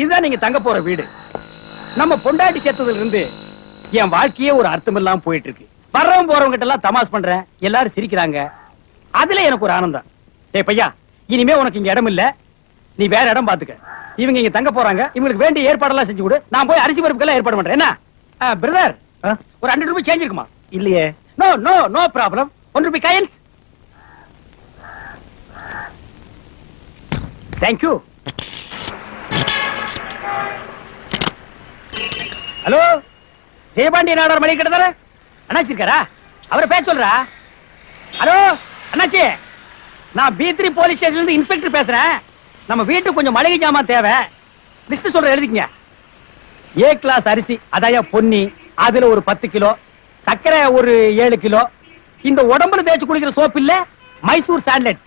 இதுதான் நீங்க தங்க போற வீடு. நம்ம பொண்டாட்டி சேர்த்ததுல இருந்து என் வாழ்க்கையே ஒரு அர்த்தம் இல்லாம போயிட்டு இருக்கு. வர்றவங்க போறவங்க கிட்ட எல்லாம் தமாஸ் பண்றேன், எல்லாரும் சிரிக்கிறாங்க. அதுல எனக்கு ஒரு ஆனந்தம். டேய் பையா, இனிமே உனக்கு இங்க இடம் இல்ல, நீ வேற இடம் பாத்துக்க. இவங்க இங்க தங்க போறாங்க, இவங்களுக்கு வேண்டிய ஏற்பாடெல்லாம் செஞ்சு கொடு. நான் போய் அரிசி பருப்புக்கெல்லாம் ஏற்பாடு பண்றேன். என்ன பிரதர், ஒரு 100 ரூபாய் சேஞ்ச் இருக்குமா? இல்லையே. No no no problem. 1 ரூபாய் coins. Thank you. Hello, Jeyapandi Nadar மளிகை கடை தானே? அண்ணாச்சி இருக்காரா? அவரை பேச சொல்றா. ஹலோ அண்ணாச்சி, நான் B3 போலீஸ் ஸ்டேஷன்ல இருந்து இன்ஸ்பெக்டர் பேசுறேன். நம்ம வீட்டுக்கு கொஞ்சம் மளிகை ஜாமான் தேவை. லிஸ்ட் சொல்றேன், எழுதிக்கங்க. A கிளாஸ் அரிசி, அதாயா பொன்னி, அதுல ஒரு 10 கிலோ, சர்க்கரை ஒரு 7 கிலோ, இந்த உடம்புல தேய்ச்சி குளிக்கிற சோப்பு இல்ல, மைசூர் சாண்ட்லெட்,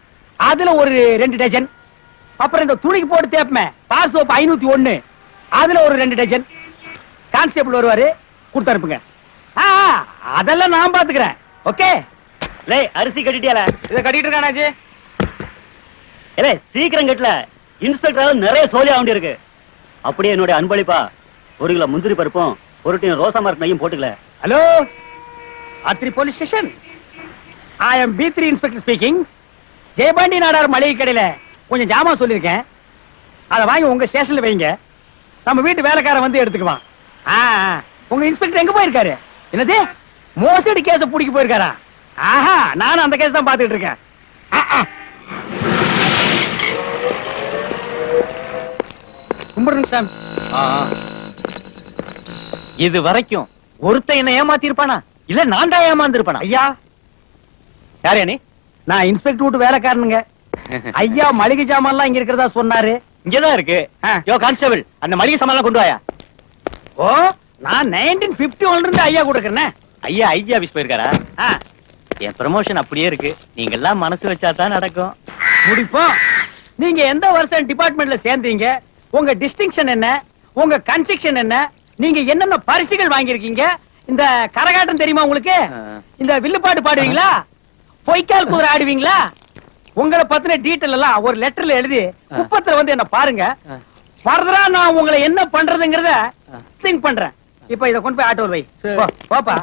அதுல ஒரு 2 டஜன், அப்புறம் இந்த துணிக்கு போட்டு தேப்பமே பார் சோப்பு 501, அதுல ஒரு 2 டஜன். கான்ஸ்டேபிள் வருவாரு, கொடுத்து அனுப்புங்க. அதெல்லாம் நான் பாத்துக்கிறேன். ஓகே. அரிசி கட்டிட்டியால? இத கட்டிட்டு இருக்கானாச்சு. சீக்கிரம் கட்டல, இன்ஸ்பெக்டர் நிறைய சோழியா வேண்டி இருக்கு. அப்படியே என்னுடைய அன்பளிப்பா 1 கிலோ முந்திரி பருப்பும் 1 டீன் ரோசா மரத் நெய்யும் போட்டுக்கல. Hello, A3 police station. I am B3 inspector speaking. Jeyapandi Nadar மளிகை கடையில கொஞ்சம் ஜாமான் சொல்லிருக்கேன், அதை வாங்கி உங்க ஸ்டேஷன்ல வைங்க. நம்ம வீட்டு வேலைக்காரன் வந்து எடுத்துக்குவான். உங்க இன்ஸ்பெக்டர் எங்க போயிருக்காரு? என்னது, மோசடி கேஸ புடிக்க போயிருக்காரா? ஆஹா, நானும் அந்த கேஸ் தான் பாத்துட்டு இருக்கேன். கும்பிடுங்க சார். இது வரைக்கும் ஒருத்த என்ன ஏமாத்தி இருப்பானா, இல்ல நான் தான் ஏமாந்து இருப்பானா? ஐயா, யாரே நீ? நான் இன்ஸ்பெக்டர் வீட்டு வேலைக்காரனுங்க. ஐயா மளிகை ஜாமான்லாம் இங்க இருக்கிறதா சொன்னாரு. இங்கதான் இருக்கு. யோ கான்ஸ்டபிள், அந்த மளிகை சாமான் கொண்டு வாயா. ஓ, நான் 1951 இருந்து ஐயா கொடுக்கறேன். ஐயா ஐஜி ஆபீஸ் போயிருக்காரா? என் ப்ரமோஷன் அப்படியே இருக்கு, நீங்க எல்லாம் மனசு வச்சா தான் நடக்கும். முடிப்போம். நீங்க எந்த வருஷம் டிபார்ட்மெண்ட்ல சேர்ந்தீங்க, உங்க டிஸ்டிங்ஷன் என்ன, உங்க கன்ஸ்ட்ரக்ஷன் என்ன, நீங்க என்னென்ன பரிசுகள் வாங்கியிருக்கீங்க, இந்த கரகாட்டம் தெரியுமா உங்களுக்கு, இந்த வில்லுப்பாட்டு பாடுவீங்களா, பொய்க்கால் குதிரை ஆடுவீங்களா, உங்களை பத்தின டீட்டெயில் எல்லாம் ஒரு லெட்டர்ல எழுதி குப்பத்துல வந்து என்ன பாருங்க. ஃபர்தரா நான் உங்களை என்ன பண்றதுங்கறத திங்க் பண்றேன். இப்ப இத கொண்டு போய் ஆட்டோல வை. போப்பா.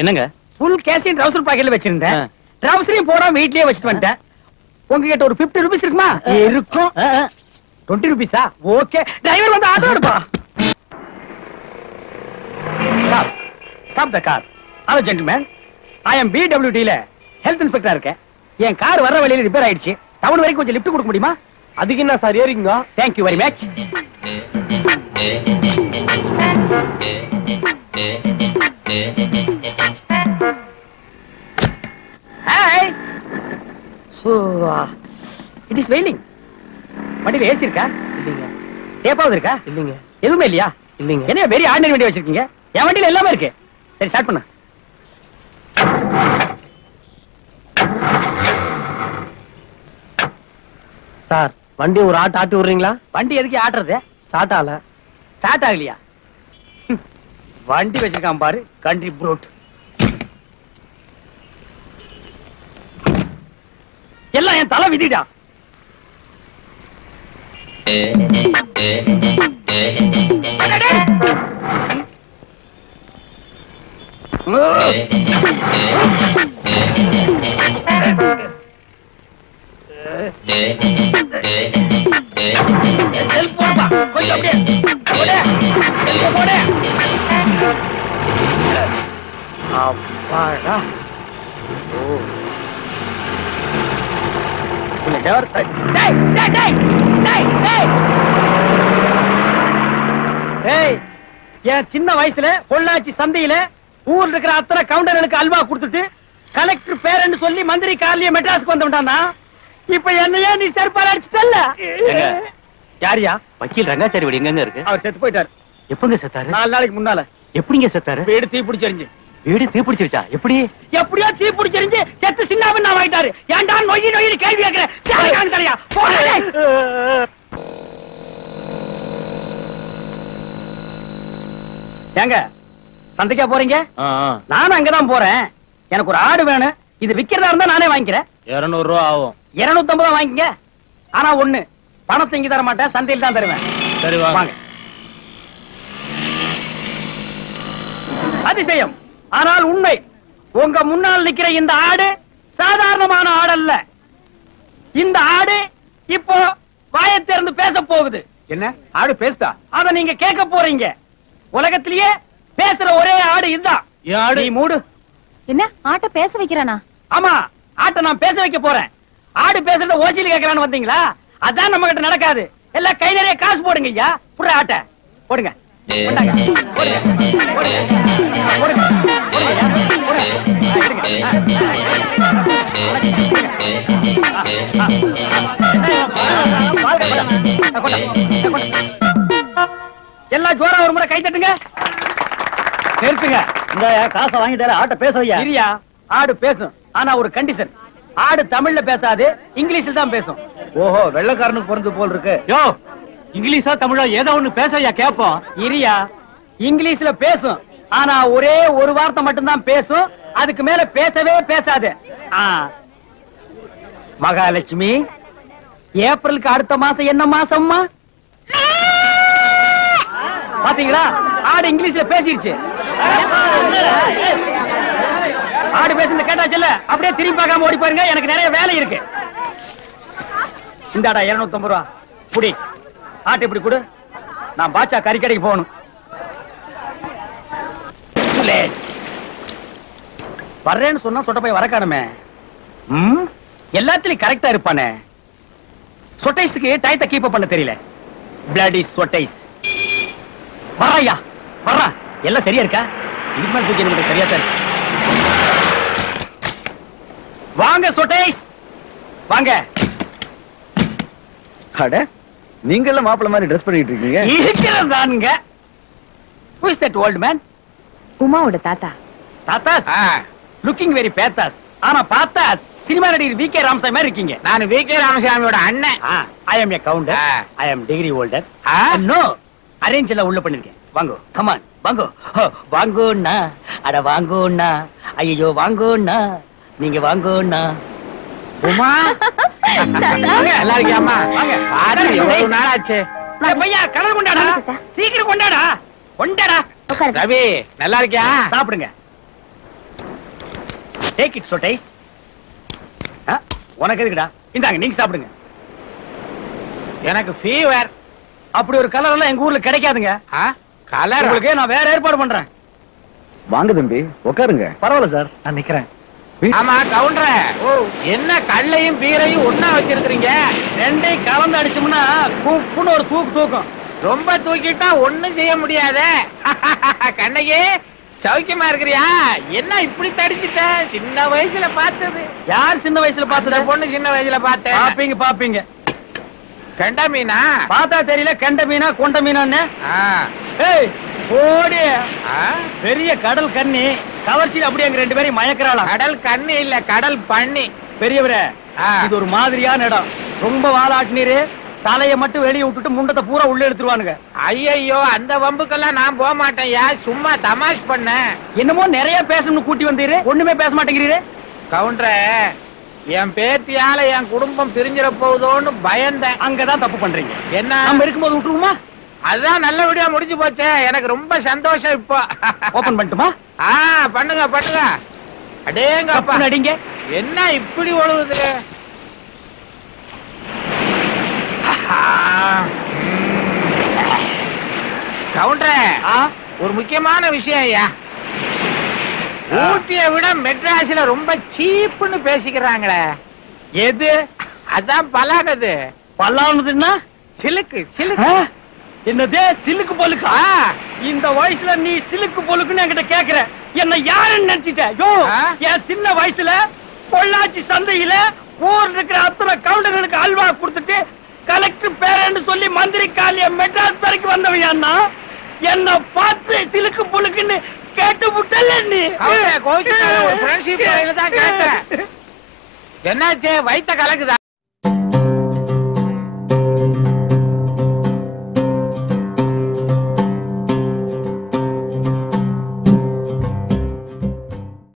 என்னங்க, ஃபுல் கேஷின் ட்ரவுசர் பாக்கெட்ல வச்சிருந்தேன், ட்ரவுசரையும் போடாம வீட்லயே வச்சிட்டு வந்துட்டேன். உங்ககிட்ட ஒரு 50 ரூபீஸ் இருக்குமா? இருக்கும். 20 ரூபீஸா? ஓகே, டிரைவர் வந்து ஆட்டோ எடுப்பா. Stop the car. Hello gentleman, I am BWD ல ஹெல்த் இன்ஸ்பெக்டரா இருக்கேன். என் கார் வர வழியில ரிப்பேர் ஆயிடுச்சு. டவுன் வரைக்கும் கொஞ்சம் லிஃப்ட் கொடுக்க முடியுமா? அதுக்கு என்ன சார் ஏறிங்க? Thank you very much. Hi. So it is வெயிலிங். வண்டியில ஏசி இருக்கா? இல்லீங்க. டேப்பாவது இருக்கா? இல்லீங்க. எதுவுமே இல்லையா? இல்லீங்க. என்ன வெரி ஆர்டினரி வண்டி வச்சிருக்கீங்க? என் வண்டியில எல்லாமே இருக்கு. சரி, ஸ்டார்ட் பண்ணு. சார், வண்டி ஒரு ஆட்டி விடுறீங்களா? வண்டி எதுக்கு ஆட்டுறது? ஸ்டார்ட் ஆகல. ஸ்டார்ட் ஆகலையா? வண்டி வச்சிருக்கான் பாரு, கண்ட்ரி ப்ரூட். எல்லாம் என் தலை விதிடா. கொஞ்சம் அப்பாடா. என் சின்ன வயசுல பொள்ளாச்சி சந்தையில ஊர்ல இருக்கிற அத்தனை கவுண்டர்களுக்கு அல்வா கொடுத்துட்டு கலெக்டர் பேரன்னு சொல்லி மந்திரி கார்லயே மெட்ராஸ்க்கு வந்தவன்டா. இப்ப என்னையா நீ செருப்பால அடிச்சுட்டல்ல? யாரியா? வக்கீல் ரங்காச்சாரி எங்க இருக்கு? அவர் செத்து போயிட்டாரு. எப்பங்க செத்தாரு? 4 நாளைக்கு முன்னால. எப்படிங்க செத்தாரு? வீடு தீ பிடிச்சிருச்சு. வீடு தீ பிடிச்சிருச்சா? எப்படி? எப்படியோ தீ பிடிச்சிருச்சு, செத்து சின்னாபின்னா ஆயிட்டாரு. ஏன்டா நொய்யி நொய்யி கேள்வி கேக்குறேன்? தலையா போடா. ஏங்க சந்தைக்கா போறீங்க? நானும் அங்கதான் போறேன். எனக்கு ஒரு ஆடு வேணும், இது விக்கிறதா இருந்தா நானே வாங்கிக்கிறேன். 200 ரூபா ஆகும். 250 ரூபா வாங்கிங்க. ஆனா ஒண்ணு, பணத்தை இங்க தர மாட்டேன், சந்தையில் தான் தருவேன். சரி வாங்க. அதிசயம் ஆனால் உண்மை. உங்க முன்னால் நிக்கிற இந்த ஆடு சாதாரணமான ஆடு அல்ல. இந்த ஆடு இப்போ வாயை திறந்து பேச போகுது. என்ன ஆடு பேசுதா? அத நீங்க கேட்க போறீங்க. உலகத்திலேயே பேசுற ஒரே ஆடு இதுதான். ஆடு நீ மூடு. என்ன ஆட்ட பேச வைக்கிறானா? ஆமா, ஆட்டை நான் பேச வைக்க போறேன். ஆடு பேசுறத ஓசியில கேட்கலான்னு வந்தீங்களா? அதான் நம்ம கிட்ட நடக்காது. எல்லாம் கை நிறைய காசு போடுங்க ஐயா. புற ஆட்டை போடுங்க. போடுங்க. போடுங்க. போடுங்க. போடுங்க. போடுங்க. எல்லாம் ஜோரா ஒரு முறை கை தட்டுங்க. நிறுத்துங்க. இந்த காசை வாங்கிட்டாரு ஆட்ட பேச வையா. இரியா, ஆடு பேசும். ஆனா ஒரு கண்டிஷன். ஆடு தமிழ்ல பேசாது, இங்கிலீஷ்ல தான் பேசும். ஓஹோ, வெள்ளக்காரனுக்கு பிறந்து போல் இருக்கு. யோ, இங்கிலீஷா தமிழா ஏதோ ஒண்ணு பேசையா கேப்போம். இரியா, இங்கிலீஷ்ல பேசும். ஆனா ஒரே ஒரு வார்த்தை மட்டும் தான் பேசும். அதுக்கு மேல பேசவே பேசாது. மகாலட்சுமி, ஏப்ரலுக்கு அடுத்த மாசம் என்ன மாசம்மா? பாத்தீங்களா, ஆடு இங்கிலீஷ்ல பேசிருச்சு. ஆடு பேசுறது கேட்டாச்சுல்ல, அப்படியே திரும்பி பார்க்காம ஓடி பாருங்க. எனக்கு நிறைய வேலை இருக்கு. இந்தாடா 250 ரூபா புடி. ஆட்டு இப்படி கொடு. நான் பாட்சா கறிக்கடைக்கு போகணும். வர்றேன்னு சொன்னா சொட்ட போய் வரக்கானுமே. எல்லாத்திலயும் கரெக்டா இருப்பானே. சொட்டைஸ்க்கு டயத்தை கீப் பண்ண தெரியல. பிளடி சொட்டைஸ். வர்றாயா, வர்றா. எல்லாம் சரியா இருக்கா? இதுக்கு மேல தூக்கி நமக்கு சரியா தான் இருக்கு. வாங்க சொட்டைஸ், வாங்க. அட, நீங்க எல்லாம் மாப்பிள்ள மாதிரி ட்ரெஸ் பண்ணிட்டு இருக்கீங்க. இருக்கிறதானுங்க. Who is that old man? உமாவோட தாத்தா. Thathas looking very pathos. ஆனா பாத்தாஸ் சினிமா நடிகர் வி.கே. ராமசாமி மாதிரி இருக்கீங்க. நான் வி.கே. ராமசாமியோட அண்ணன். I am a counter. I am degree holder. No, arrange எல்லாம் உள்ள பண்ணிருக்கேன். வாங்கோ, come on, வாங்கோ. வாங்கோண்ணா, அட வாங்கோண்ணா. ஐயோ வாங்கோண்ணா, நீங்க வாங்கோண்ணா. உமா நல்லா இருக்கியாமா? வாங்க. பாரு எவ்வளவு நாள் ஆச்சு. பையா கலர் கொண்டாடா, சீக்கிரம் கொண்டாடா. கொண்டாடா. ரவி நல்லா இருக்கியா? சாப்பிடுங்க. டேக் இட் சொட்டைஸ். உனக்கு எதுக்குடா? இந்தாங்க, நீங்க சாப்பிடுங்க. எனக்கு ஃபீவர். அப்படி ஒரு கலர் எல்லாம் எங்க ஊர்ல கிடைக்காதுங்க. கலர் உங்களுக்கு நான் வேற ஏற்பாடு பண்றேன். வாங்க தம்பி, உட்காருங்க. பரவாயில்ல சார், நான் நிக்கிறேன். ஆமா கவுண்டர், என்ன கல்லையும் பீரையும் ஒண்ணா வச்சிருக்கீங்க? ரெண்டையும் கலந்து அடிச்சோம்னா குப்புன்னு ஒரு தூக்கு தூக்கும். ரொம்ப தூக்கிட்டா ஒண்ணும் செய்ய முடியாதே. கண்ணகி சௌக்கியமா இருக்கிறியா? என்ன இப்படி தடிச்சிட்ட? சின்ன வயசுல பார்த்தது. யார் சின்ன வயசுல அந்த பார்த்தது? பொண்ணு சின்ன வயசுல பார்த்தேன். பாப்பீங்க பாப்பீங்க. கெண்ட மீனா? பார்த்தா தெரியல, கெண்ட மீனா கொண்ட மீனான்னு. ஆ. ஏய் ஓடி, ஆ? பெரிய கடல் கண்ணி கவர்ச்சியில் அப்படியே எங்க 2 பேரையும் மயக்கிறாளாம். கடல் கண்ணி இல்ல, கடல் பண்ணி. பெரியவரே, ஆ. இது ஒரு மாதிரியான இடம். ரொம்ப வாலாட்டு நீரு. தலையை மட்டும் வெளியே விட்டுட்டு முண்டத்தை பூரா உள்ள எடுத்துருவானுங்க. ஐயோ, அந்த வம்புக்கெல்லாம் நான் போக மாட்டேன்யா. சும்மா தமாஷ் பண்ண. என்னமோ நிறைய பேசணும்னு கூட்டி வந்தீரு, ஒண்ணுமே பேச மாட்டேங்கிறீரு. கவுண்டரே, என் பேத்தியால என் குடும்பம் பிரிஞ்சிட போகுதோன்னு பயந்தேன். அங்கதான் தப்பு பண்றீங்க. என்ன? நம்ம இருக்கும்போது விட்டுருவோமா? அதுதான் நல்லபடியா முடிஞ்சு போச்சே. எனக்கு ரொம்ப சந்தோஷம் இப்போ. ஓபன் பண்ணட்டுமா? பண்ணுங்க பண்ணுங்க. அடேங்க அப்பா, நடிங்க. என்ன இப்படி ஒழுகுது? கவுண்டரே, ஒரு முக்கியமான விஷயம் ஐயா. ஊட்டியை விட மெட்ராஸ்ல ரொம்ப சீப்புன்னு பேசிக்கிறாங்களே. எது? அதான் பலானது. பல்லானதுன்னா சிலுக்கு சிலுக்கு. என்னது சிலுக்கு பொலுக்கா? இந்த வயசுல நீ சிலுக்கு பொலுக்குன்னு என்கிட்ட கேக்குற? என்ன யாருன்னு நினைச்சிட்ட? யோ, என் சின்ன வயசுல பொள்ளாச்சி சந்தையில ஊர் இருக்கிற அத்தனை கவுண்டர்களுக்கு அல்வா கொடுத்துட்டு கலெக்டர் பேரன்னு சொல்லி மந்திரி காலிய மெட்ராஸ் வரைக்கும் வந்தவையான்னா என்ன பார்த்து சிலுக்கு பொலுக்குன்னு கேட்டு விட்டல நீ. கோவிச்சுக்கார, ஒரு ஃப்ரெண்ட்ஷிப் தான் கேட்டேன். என்னாச்சு, வயித்த கலக்குதா?